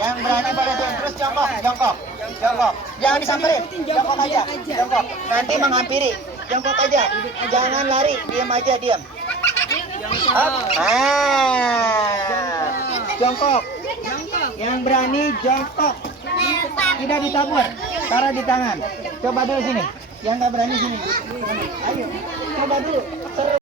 Yang berani pada turun. Terus jongkok, jongkok, jongkok. Jangan disamperin, jongkok aja, jongkok. Nanti menghampiri, jongkok aja. Jangan lari, diam aja, diam. Up. Jongkok. Yang berani jongkok. Tidak ditabur, taruh di tangan. Coba dulu sini. Yang nggak berani sini. Ayo, coba dulu. Seru.